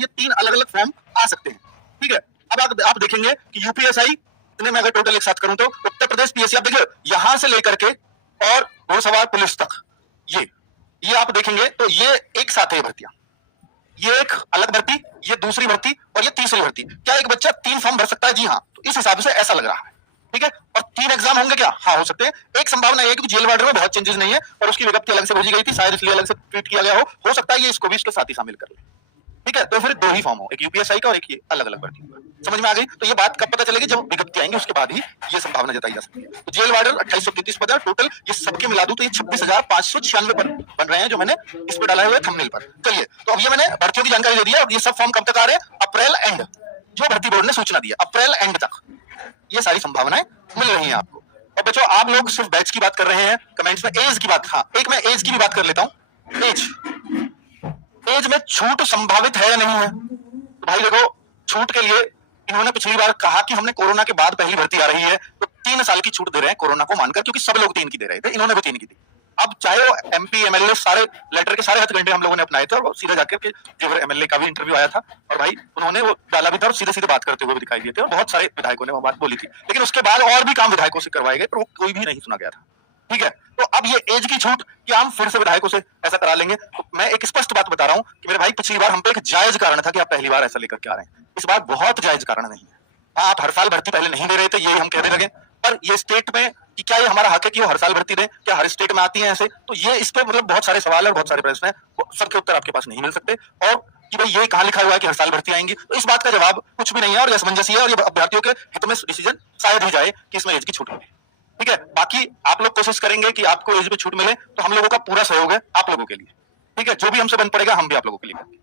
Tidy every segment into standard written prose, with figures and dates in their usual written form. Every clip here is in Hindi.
ये 3 अलग अलग फॉर्म आ सकते हैं। ठीक है, अब आप देखेंगे कि यूपीएसआई मैं अगर टोटल एक साथ करूं तो उत्तर प्रदेश पीएससी, आप देखिए यहां से लेकर के और घोड़सवार पुलिस तक, ये आप देखेंगे तो ये एक साथ है भर्तियां, ये एक अलग भर्ती, ये दूसरी भर्ती और ये तीसरी भर्ती। क्या एक बच्चा 3 फॉर्म भर सकता है? जी हाँ, तो इस हिसाब से ऐसा लग रहा है। ठीक है, और 3 एग्जाम होंगे क्या? हाँ, हो सकते हैं। एक संभावना है कि जेल वार्डर में बहुत चेंजेस नहीं है और उसकी विज्ञप्ति अलग से भेजी गई थी, शायद इसलिए अलग से ट्वीट किया गया हो सकता है ये इसको भी इसके साथ ही शामिल कर ले। ठीक है, तो फिर 2 ही फॉर्म हो, एक यूपीएसआई का और एक ये अलग अलग भर्ती का। समझ में आ गई? तो ये बात कब पता चलेगी? जब विज्ञप्ति आएंगे उसके बाद ही ये संभावना जताई जा सकती है। तो जेल वार्डर 2833 पद है टोटल, ये सबके मिला दूं तो ये 26,596 पद बन रहे हैं जो मैंने इस पर डाला हुआ है थंबनेल पर। चलिए, तो अब ये मैंने भर्तियों की जानकारी दे दी है। और ये सब फॉर्म कब तक आ रहे हैं? अप्रैल एंड, जो भर्ती बोर्ड ने सूचना दी है, अप्रैल एंड तक ये सारी संभावनाएं मिल रही है आपको। और बच्चों, आप लोग सिर्फ बैच की बात कर रहे हैं कमेंट्स में, एज की बात, हाँ एक मैं एज की भी बात कर लेता हूँ। एज में छूट संभावित है या नहीं है? तो भाई देखो, छूट के लिए इन्होंने पिछली बार कहा कि हमने कोरोना के बाद पहली भर्ती आ रही है तो 3 साल की छूट दे रहे हैं कोरोना को मानकर, क्योंकि सब लोग 3 की दे रहे थे, इन्होंने भी 3 की दी। अब चाहे वो एमपी एमएलए सारे लेटर के सारे हथकंडे हम लोगों ने अपनाए थे और सीधा जाकर के जेवर एमएलए का भी इंटरव्यू आया था और भाई उन्होंने वो डाला भी था और सीधे सीधे बात करते हुए भी दिखाई दिए थे और बहुत सारे विधायकों ने वो बात बोली थी। लेकिन उसके बाद और भी काम विधायकों से करवाए गए पर वो कोई भी नहीं सुना गया था। ठीक है, तो अब ये एज की छूट कि हम फिर से विधायकों से ऐसा करा लेंगे, तो मैं एक स्पष्ट बात बता रहा हूं कि मेरे भाई पिछली बार हम पे एक जायज कारण था कि आप पहली बार ऐसा लेकर के आ रहे हैं, इस बार बहुत जायज कारण नहीं है। हाँ, आप हर साल भर्ती पहले नहीं दे रहे थे, यही हम कहने लगे, पर ये स्टेट में कि क्या ये हमारा हक है कि वो हर साल भर्ती दें? क्या हर स्टेट में आती है ऐसे? तो ये इस पे मतलब बहुत सारे सवाल है और बहुत सारे प्रश्न है, सबके उत्तर आपके पास नहीं मिल सकते। और कि भाई ये कहाँ लिखा हुआ है कि हर साल भर्ती आएंगी, तो इस बात का जवाब कुछ भी नहीं है और असमंजस है और ये अभ्यर्थियों के हित में डिसीजन शायद ही जाए कि इसमें एज की छूट मिले। ठीक है, बाकी आप लोग कोशिश करेंगे कि आपको एज में छूट मिले, तो हम लोगों का पूरा सहयोग है आप लोगों के लिए। ठीक है, जो भी हमसे बन पड़ेगा हम भी आप लोगों के लिए करेंगे।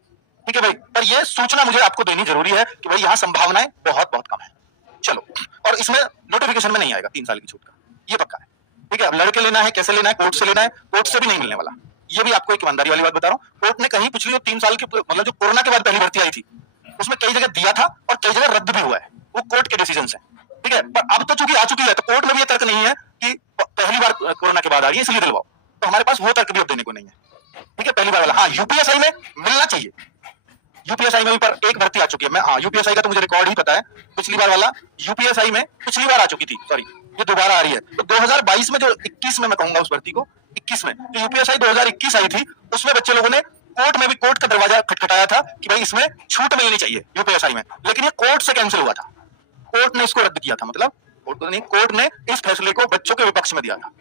ठीक है भाई, पर यह सूचना मुझे आपको देनी जरूरी है कि भाई यहाँ संभावनाएं बहुत बहुत कम है। चलो, और इसमें नोटिफिकेशन में नहीं आएगा 3 साल की छूट का, ये पक्का है। ठीक है, अब लड़के लेना है, कैसे लेना है? कोर्ट से लेना है, कोर्ट से भी नहीं मिलने वाला। ये भी आपको एक ईमानदारी वाली बात बता रहा हूँ। कोर्ट ने कहीं पिछली 3 साल की मतलब जो कोरोना के बाद पहली भर्ती आई थी उसमें कई जगह दिया था और कई जगह रद्द भी हुआ है, वो कोर्ट के डिसीजन से। ठीक है, पर अब तो चूंकि आ चुकी है तो कोर्ट में भी ये तर्क नहीं है कि पहली बार कोरोना के बाद आ रही है इसलिए दिलवाओ, तो हमारे पास वो तर्क भी अब देने को नहीं है। ठीक है, पहली बार वाला। हाँ, यूपीएसआई में मिलना चाहिए, यूपीएसआई में भी पर एक भर्ती आ चुकी है। मैं हाँ, यूपीएसआई का तो मुझे रिकॉर्ड ही पता है, पिछली बार वाला यूपीएसआई में पिछली बार आ चुकी थी, सॉरी ये दोबारा आ रही है। तो 2022 में जो 21 में मैं कहूंगा उस भर्ती को 21 में जो यूपीएसआई 2021 आई थी उसमें बच्चे लोगों ने कोर्ट में भी कोर्ट का दरवाजा खटखटाया था कि भाई इसमें छूट मिलनी चाहिए यूपीएसआई में, लेकिन ये कोर्ट से कैंसिल हुआ था, कोर्ट ने इसको रद्द किया था, मतलब कोर्ट ने इस फैसले को बच्चों के विपक्ष में दिया था।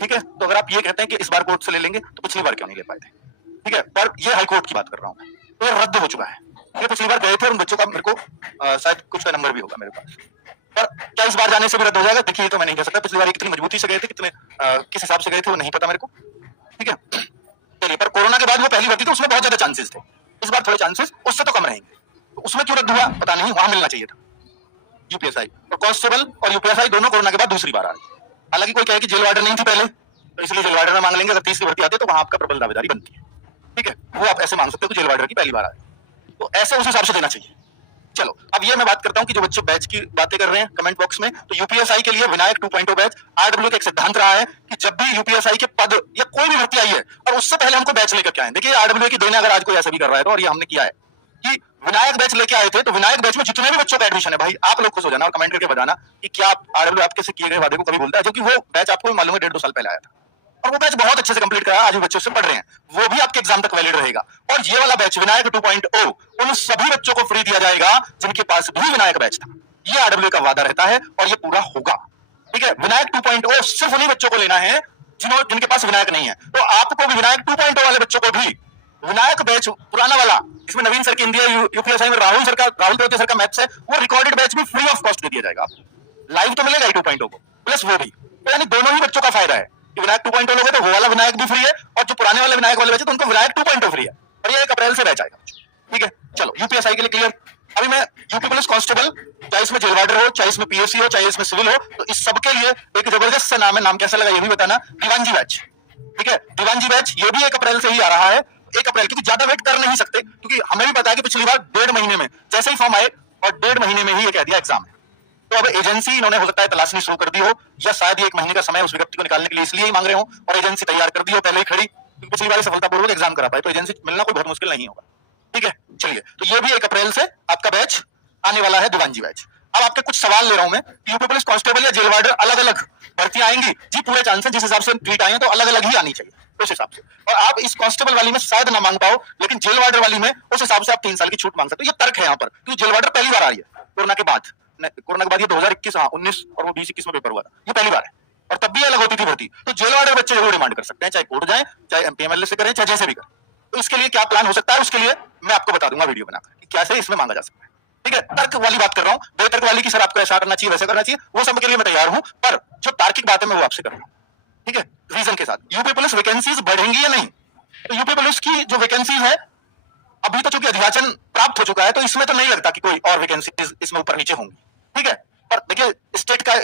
ठीक है, तो अगर आप ये कहते हैं कि इस बार कोर्ट से ले लेंगे तो पिछली बार क्यों नहीं ले पाए थे? ठीक है, पर ये हाई कोर्ट की बात कर रहा हूँ, तो ये रद्द हो चुका है। ये पिछली बार गए थे और उन बच्चों का मेरे को शायद कुछ का नंबर भी होगा मेरे पास, पर क्या इस बार जाने से भी रद्द हो जाएगा? देखिए, तो मैं नहीं कह सकता। पिछली बार कितनी मजबूती से गए थे, कितने किस हिसाब से गए थे वो नहीं पता मेरे को। ठीक है, चलिए, पर कोरोना के बाद वो पहली भर्ती थी उसमें बहुत ज्यादा चांसेस थे, इस बार थोड़े चांसेस उससे तो कम रहेंगे, तो उसमें क्यों रद्द हुआ पता नहीं, वहां मिलना चाहिए था। यूपीएसआई और कांस्टेबल और यूपीएसआई दोनों कोरोना के बाद दूसरी बार आ रही है। हालांकि कोई कहे कि जेल वार्डर नहीं थी पहले तो इसलिए जेल वार्डर में मांग लेंगे, अगर तीसरी भर्ती आती है तो वहां आपका प्रबल दावेदारी बनती है। ठीक है, वो आप ऐसे मांग सकते हो कि जेल वार्डर की पहली बार आ रही है, तो ऐसे उस हिसाब से देना चाहिए। चलो, अब ये मैं बात करता हूं कि जो बच्चे बैच की बातें कर रहे हैं कमेंट बॉक्स में, तो यूपीएसआई के लिए विनायक 2.0 बैच आरडब्ल्यू का एक सिद्धांत रहा है कि जब भी यूपीएसआई के पद या कोई भी भर्ती आई है और उससे पहले हमको बैच लेकर के आए। देखिए, आरडब्ल्यू की देने अगर आज कोई ऐसा भी कर रहा है तो, और ये हमने किया है कि विनायक बैच लेके आए थे, तो विनायक बैच में जितने भी बच्चों का एडमिशन है, भाई आप लोग खुश हो जाना और कमेंट करके बताना कि क्या आरडब्ल्यू आपके से किए गए वादे को कभी भूलता है, जो कि वो बैच आपको मालूम है 1.5-2 साल पहले आया था और वो बैच बहुत अच्छे से कंप्लीट कराया, आज भी बच्चे उससे पढ़ रहे हैं, वो भी आपके एग्जाम तक वैलिड रहेगा। और ये वाला बैच विनायक 2.0 उन सभी बच्चों को फ्री दिया जाएगा जिनके पास भी विनायक बैच था। ये आरडब्ल्यू का वादा रहता है और ये पूरा होगा। ठीक है, विनायक 2.0 सिर्फ उन्हीं बच्चों को लेना है जिनके पास विनायक नहीं है, तो आपको भी विनायक 2.0 वाले बच्चों को भी विनायक बैच पुराना वाला, इसमें नवीन सर की इंडिया यूपीएसआई में राहुल तेवतिया सर का मैथ्स है, वो रिकॉर्डेड बैच भी फ्री ऑफ कॉस्ट दे दिया जाएगा। लाइव तो मिलेगा ही 2.0 को प्लस वो भी, तो यानी दोनों ही बच्चों का फायदा है कि विनायक 2.0 लोगे तो वो वाला विनायक भी फ्री है और जो पुराने वाले विनायक वाले बचे तो उनको विनायक 2.0 फ्री है और ये 1 अप्रैल से बैच आएगा। ठीक है, चलो यूपीएसआई के लिए क्लियर। अभी मैं यूपी पुलिस कांस्टेबल, चाहे इसमें जेल वार्डर हो, चाहे इसमें पीएससी हो, चाहे इसमें सिविल हो, तो इस सबके लिए एक जबरदस्त सा नाम है, नाम कैसा लगा ये भी बताना, दीवानजी बैच। ठीक है, दीवानजी बैच ये भी 1 अप्रैल से ही आ रहा है, 1 अप्रैल, क्योंकि ज्यादा वेट कर नहीं सकते, क्योंकि हमें भी पता है कि पिछली बार 1.5 महीने में जैसे ही फॉर्म आए और 1.5 महीने में ही ये कह दिया एग्जाम है, तो अब एजेंसी इन्होंने हो सकता है तलाशनी शुरू कर दी हो या शायद 1 महीने का समय उस विज्ञप्ति को निकालने के लिए इसलिए ही मांग रहे हो और एजेंसी तैयार कर दी हो पहले ही खड़ी, क्योंकि पिछली बार सफलतापूर्वक एग्जाम करा पाए, तो एजेंसी मिलना कोई बहुत मुश्किल नहीं होगा। ठीक है, चलिए, तो ये भी 1 अप्रैल से आपका बैच आने वाला है, दुकान जी बैच। अब आपके कुछ सवाल ले रहा हूं मैं, यूपी पुलिस कांस्टेबल या जेल वार्डर अलग अलग भर्तियां आएंगी जी? पूरे चांस है, जिस हिसाब से ट्वीट आए हैं तो अलग अलग ही आनी चाहिए उस हिसाब से। और आप इस कांस्टेबल वाली में शायद ना मांग पाओ, लेकिन जेल वार्डर वाली में उस हिसाब से आप 3 साल की छूट मांग सकते हो। ये तर्क है यहाँ पर, क्योंकि जेल वार्डर पहली बार आ रही है कोरोना के बाद। कोरोना के बाद ये 2021, हाँ 19 और वो 20-21 में पेपर हुआ था, ये पहली बार है। और तब भी अलग होती थी भर्ती। तो जेल वार्डर बच्चे जरूर डिमांड कर सकते हैं, चाहे कोर्ट जाए, चाहे एमपीएमएलए से करें, चाहे जैसे भी करें। तो इसके लिए क्या प्लान हो सकता है, उसके लिए मैं आपको बता दूंगा वीडियो बनाकर कि कैसे इसमें मांगा जा सकता है। ठीक है, तर्क वाली बात कर रहा हूँ, बेतर्क वाली की सर आपको ऐसा करना चाहिए, वैसा करना चाहिए, वो सब के लिए मैं तैयार हूं, पर जो तार्किक बात है मैं वो आपसे कर रहा हूँ। ठीक है, रीजन के साथ। यूपी पुलिस वैकेंसीज बढ़ेंगी या नहीं? तो यूपी पुलिस की जो वैकेंसीज है, अभी तो चूंकि अधियाचन प्राप्त हो चुका है, तो इसमें तो नहीं लगता कि कोई और वैकेंसीज इसमें ऊपर नीचे होंगी। ठीक है, पर देखिए स्टेट का